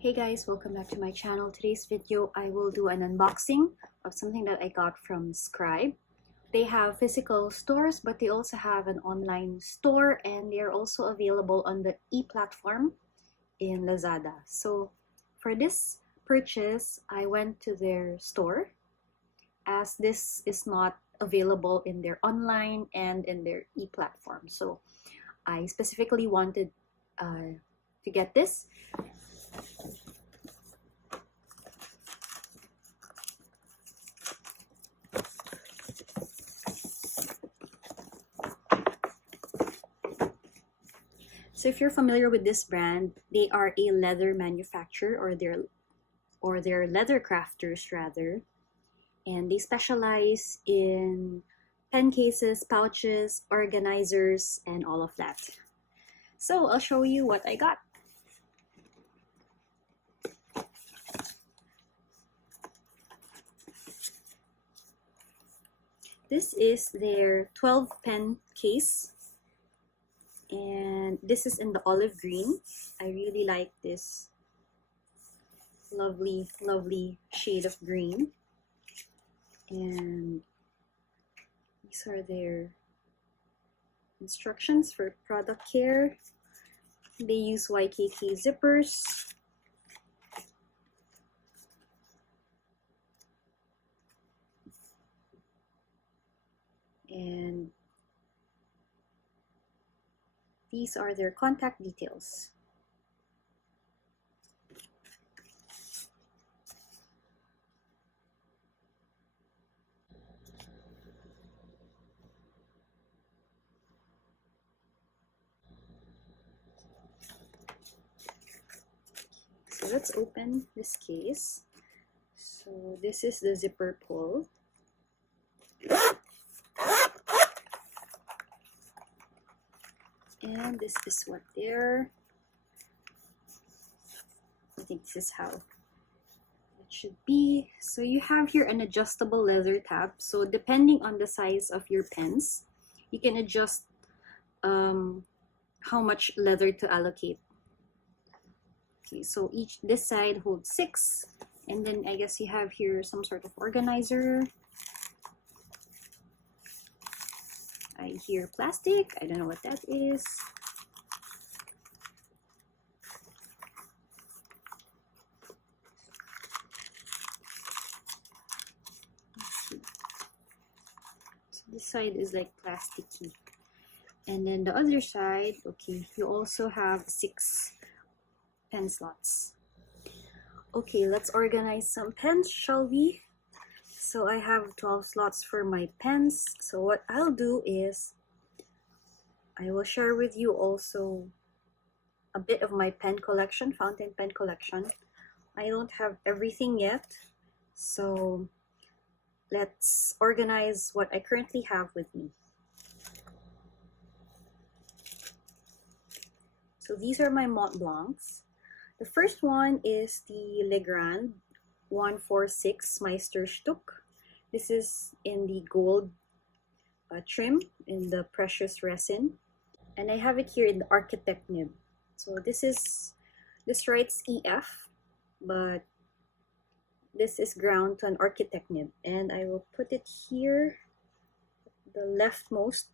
Hey guys, welcome back to my channel. Today's video I will do an unboxing of something that I got from Scribe. They have physical stores, but they also have an online store, and they are also available on the e-platform in Lazada. So for this purchase, I went to their store as this is not available in their online and in their e-platform. So I specifically wanted to get this. So if you're familiar with this brand, they are a leather manufacturer, or they're leather crafters rather, and they specialize in pen cases, pouches, organizers, and all of that. So I'll show you what I got. This is their 12 pen case, and this is in the olive green. I really like this lovely shade of green, and these are their instructions for product care. They use YKK zippers. And these are their contact details. So let's open this case. So this is the zipper pull. And this is what I think this is how it should be. So you have here an adjustable leather tab. So depending on the size of your pens, you can adjust how much leather to allocate. Okay, so this side holds 6, and then I guess you have here some sort of organizer. I hear plastic. I don't know what that is. So this side is like plasticky. And then the other side, okay, you also have 6 pen slots. Okay, let's organize some pens, shall we? So I have 12 slots for my pens. So what I'll do is I will share with you also a bit of my pen collection, fountain pen collection. I don't have everything yet, so let's organize what I currently have with me. So these are my Montblancs. The first one is the Legrand 146 Meisterstuck. This is in the gold trim in the precious resin, and I have it here in the architect nib. So this writes EF, but this is ground to an architect nib, and I will put it here, the leftmost.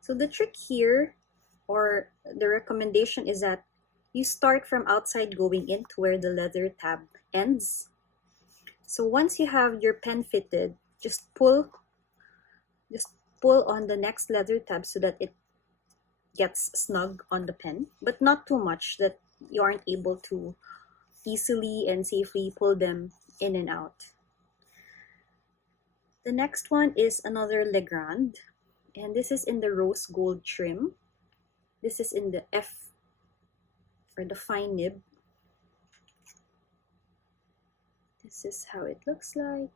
So the trick here, or the recommendation, is that you start from outside going in to where the leather tab ends. So once you have your pen fitted, just pull on the next leather tab so that it gets snug on the pen, but not too much that you aren't able to easily and safely pull them in and out. The next one is another Legrand, and this is in the rose gold trim. This is in the F, or the fine nib. This is how it looks like.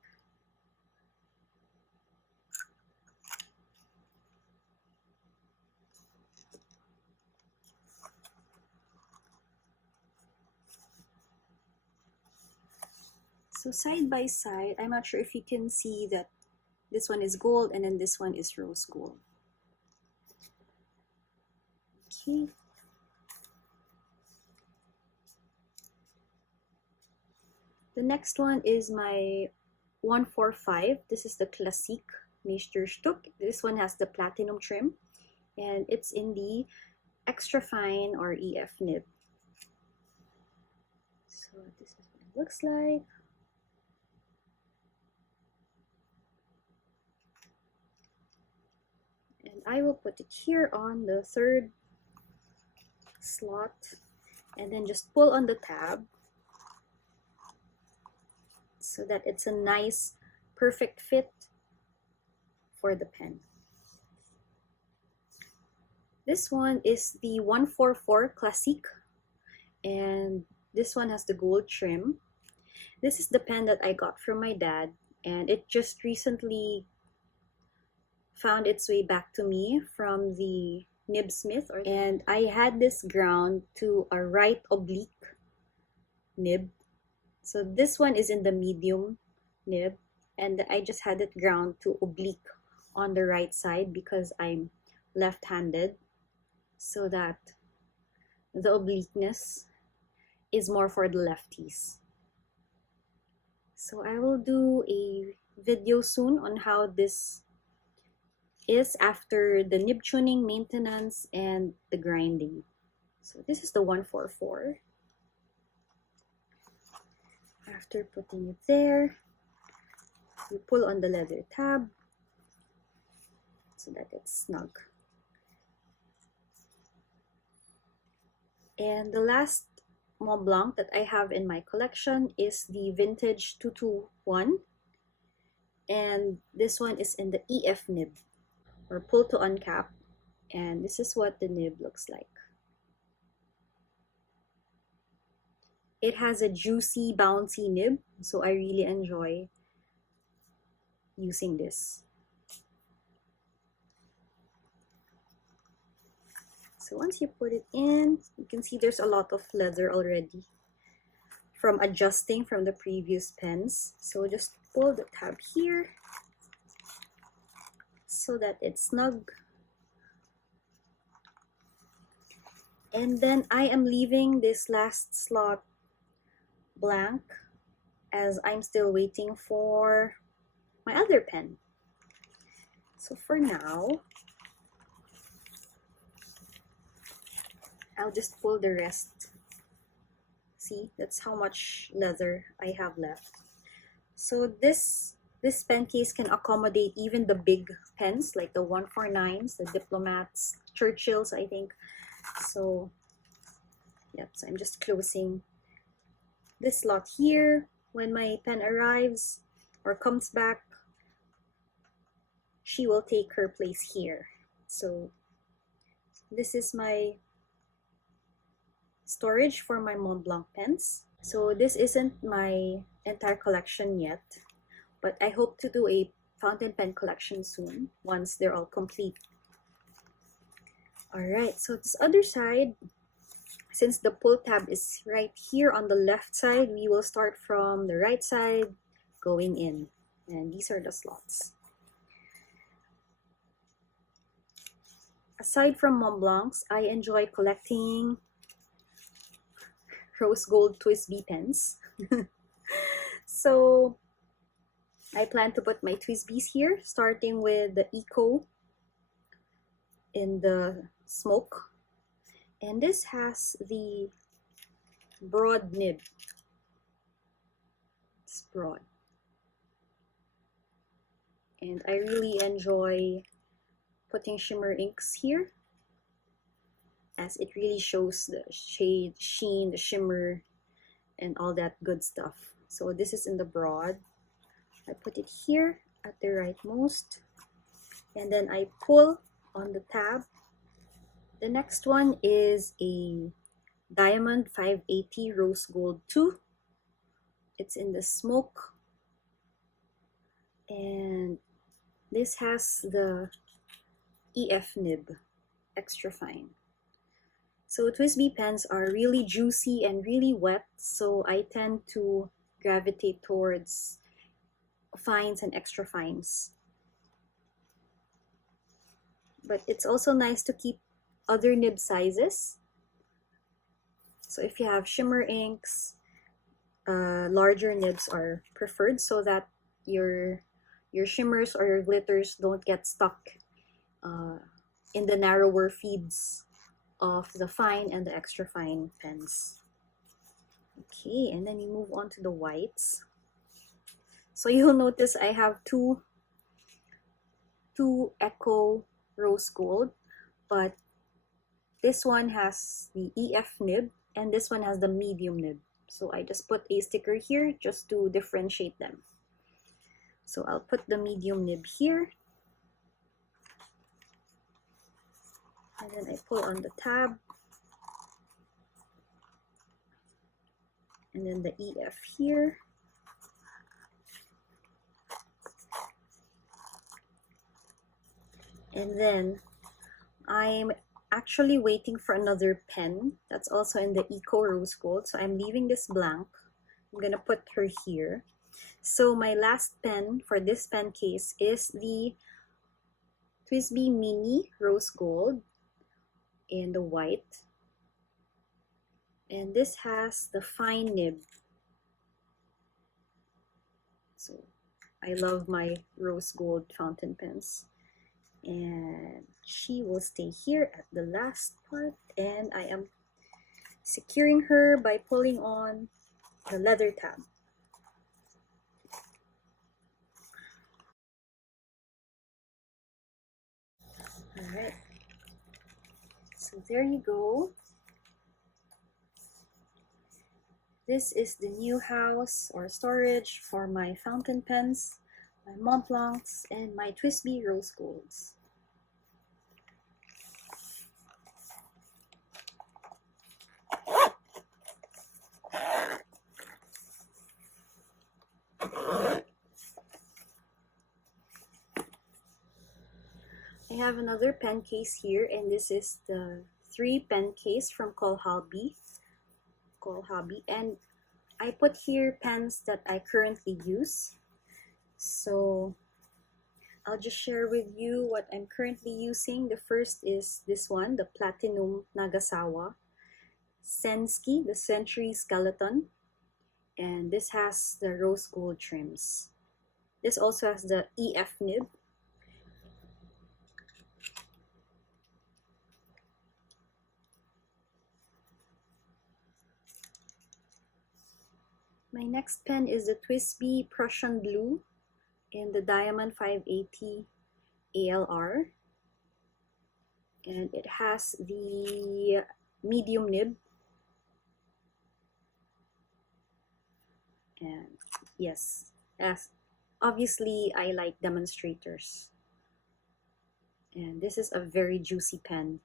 So side by side, I'm not sure if you can see that this one is gold and then this one is rose gold. Okay. The next one is my 145. This is the Classique Meisterstuck. This one has the platinum trim, and it's in the extra fine or EF nib. So this is what it looks like. And I will put it here on the third slot and then just pull on the tab so that it's a nice perfect fit for the pen. This one is the 144 Classique, and this one has the gold trim. This is the pen that I got from my dad, and it just recently found its way back to me from the Nibs, and I had this ground to a right oblique nib. So this one is in the medium nib, and I just had it ground to oblique on the right side because I'm left-handed, so that the obliqueness is more for the lefties. So I will do a video soon on how this is after the nib tuning, maintenance, and the grinding. So this is the 144. After putting it there, you pull on the leather tab so that it's snug. And the last Montblanc that I have in my collection is the vintage 221, and this one is in the EF nib, or pull to uncap, and this is what the nib looks like. It has a juicy, bouncy nib, so I really enjoy using this. So once you put it in, you can see there's a lot of leather already from adjusting from the previous pens. So just pull the tab here so that it's snug. And then I am leaving this last slot blank as I'm still waiting for my other pen. So for now, I'll just pull the rest. See, that's how much leather I have left. So this pen case can accommodate even the big pens like the 149s, the Diplomats, Churchills, I think. So, yep, so I'm just closing this slot here. When my pen arrives or comes back, she will take her place here. So this is my storage for my Montblanc pens. So this isn't my entire collection yet, but I hope to do a fountain pen collection soon once they're all complete. Alright, so this other side, since the pull tab is right here on the left side, we will start from the right side going in, and these are the slots. Aside from Montblancs, I enjoy collecting rose gold TWSBI pens. So I plan to put my TWSBIs here, starting with the Eco in the smoke, and this has the broad nib. It's broad, and I really enjoy putting shimmer inks here, as it really shows the shade, sheen, the shimmer, and all that good stuff. So this is in the broad. I put it here at the rightmost, and then I pull on the tab. The next one is a Diamond 580 Rose Gold 2. It's in the smoke, and this has the EF nib, extra fine. So TWSBI pens are really juicy and really wet, so I tend to gravitate towards fines and extra fines. But it's also nice to keep other nib sizes. So if you have shimmer inks, larger nibs are preferred so that your shimmers or your glitters don't get stuck in the narrower feeds of the fine and the extra fine pens. Okay, and then you move on to the whites. So you'll notice I have two Echo Rose Gold, but this one has the EF nib and this one has the medium nib. So I just put a sticker here just to differentiate them. So I'll put the medium nib here. And then I pull on the tab. And then the EF here. And then I'm actually waiting for another pen that's also in the Eco Rose Gold. So I'm leaving this blank. I'm gonna put her here. So my last pen for this pen case is the TWSBI Mini Rose Gold in the white. And this has the fine nib. So I love my rose gold fountain pens. And she will stay here at the last part, and I am securing her by pulling on the leather tab. Alright, so there you go. This is the new house or storage for my fountain pens, my Montblancs, and my TWSBI Rose Golds. I have another pen case here, and this is the 3 pen case from Call Hobby, and I put here pens that I currently use. So I'll just share with you what I'm currently using. The first is this one, the Platinum Nagasawa Sensky, the Century Skeleton, and this has the rose gold trims. This also has the EF nib. My next pen is the TWSBI Prussian Blue in the Diamond 580 ALR, and it has the medium nib. And yes, as obviously I like demonstrators, and this is a very juicy pen.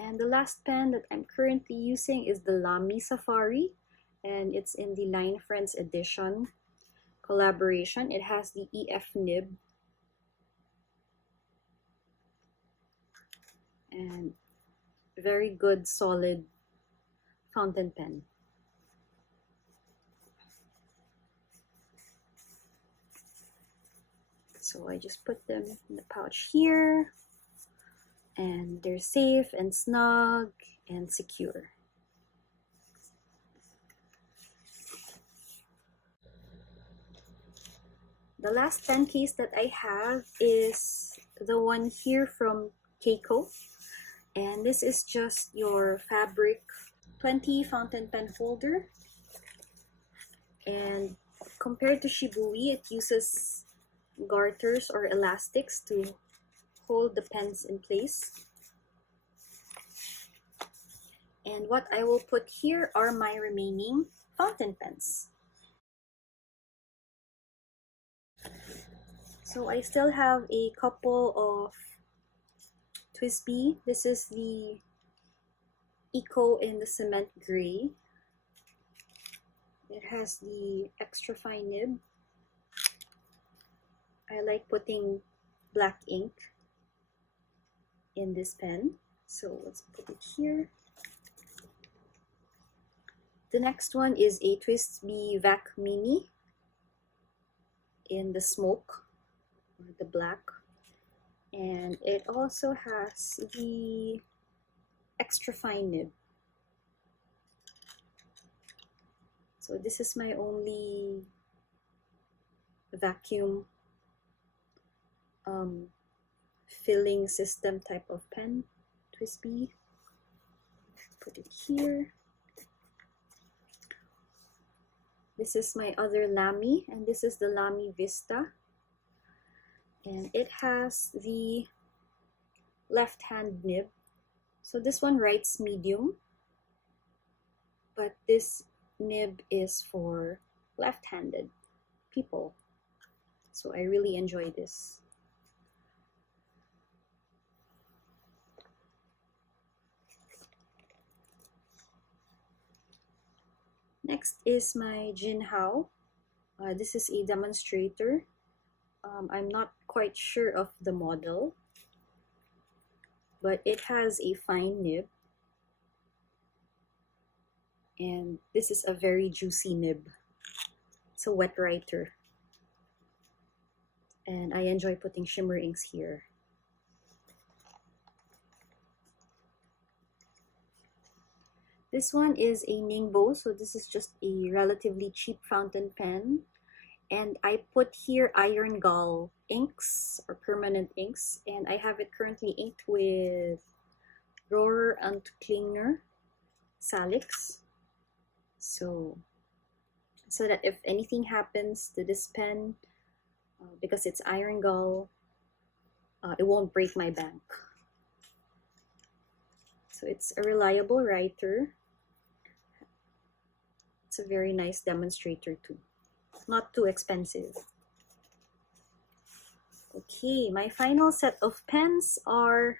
And the last pen that I'm currently using is the Lamy Safari, and it's in the Line Friends edition collaboration. It has the EF nib, and very good solid fountain pen. So I just put them in the pouch here, and they're safe and snug and secure. The last pen case that I have is the one here from Keiko, and this is just your fabric 20 fountain pen holder, and compared to Shibui, it uses garters or elastics to hold the pens in place. And what I will put here are my remaining fountain pens. So I still have a couple of TWSBI. This is the Eco in the cement gray. It has the extra fine nib. I like putting black ink in this pen, so let's put it here. The next one is a TWSBI Vac Mini in the smoke, or the black. And it also has the extra fine nib. So this is my only vacuum filling system type of pen, TWSBI. Put it here. This is my other Lamy, and this is the Lamy Vista. And it has the left hand nib. So this one writes medium, but this nib is for left-handed people. So I really enjoy this. Next is my Jinhao. This is a demonstrator. I'm not quite sure of the model, but it has a fine nib. And this is a very juicy nib. It's a wet writer. And I enjoy putting shimmer inks here. This one is a Ningbo, so this is just a relatively cheap fountain pen. And I put here iron gall inks or permanent inks, and I have it currently inked with Rohrer and Klingner Salix. So that if anything happens to this pen, because it's iron gall, it won't break my bank. So it's a reliable writer. It's a very nice demonstrator too. Not too expensive. Okay, my final set of pens are,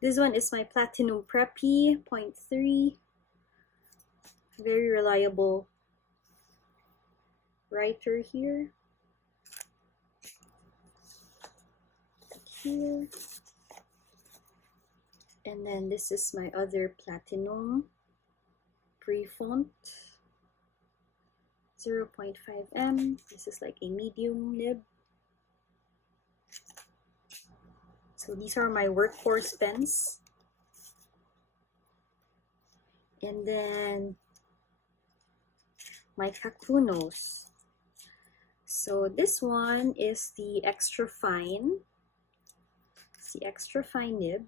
this one is my Platinum Preppy 0.3. Very reliable writer here. Here. And then this is my other Platinum Prefounte 0.5M. This is like a medium nib. So these are my workhorse pens. And then my Kakunos. So this one is the extra fine. It's the extra fine nib.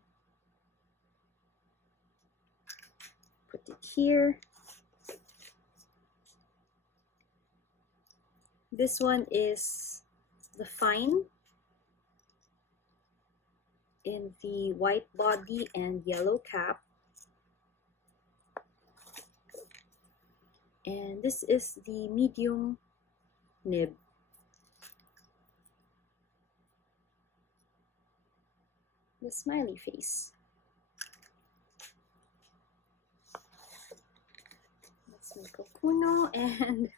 Put it here. This one is the fine in the white body and yellow cap. And this is the medium nib. The smiley face. That's my Kokuno, and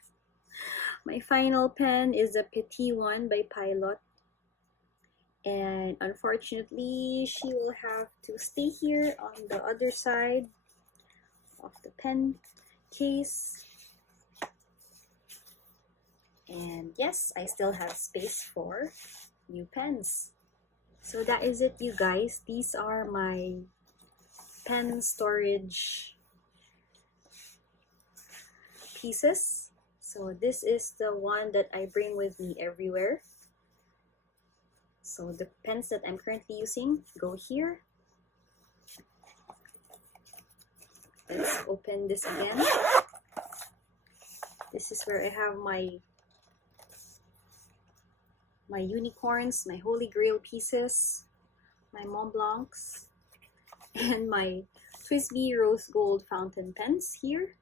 my final pen is a Petit one by Pilot. And unfortunately, she will have to stay here on the other side of the pen case. And yes, I still have space for new pens. So that is it, you guys. These are my pen storage pieces. So this is the one that I bring with me everywhere. So the pens that I'm currently using go here. Let's open this again. This is where I have my unicorns, my holy grail pieces, my Montblancs, and my TWSBI rose gold fountain pens here.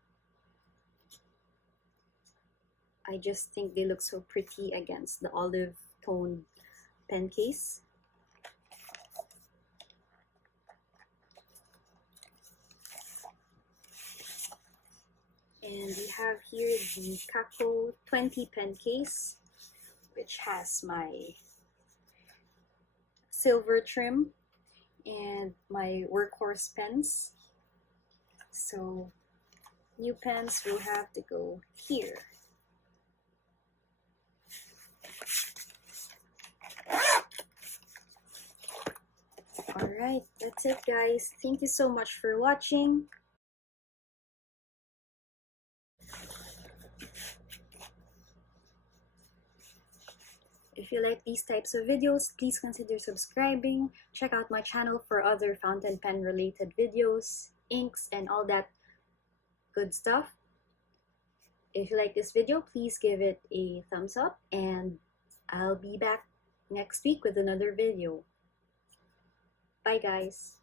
I just think they look so pretty against the olive toned pen case. And we have here the Kako 20 pen case, which has my silver trim and my workhorse pens. So new pens will have to go here. Alright, that's it guys. Thank you so much for watching. If you like these types of videos, please consider subscribing. Check out my channel for other fountain pen related videos, inks, and all that good stuff. If you like this video, please give it a thumbs up, and I'll be back next week with another video. Bye guys.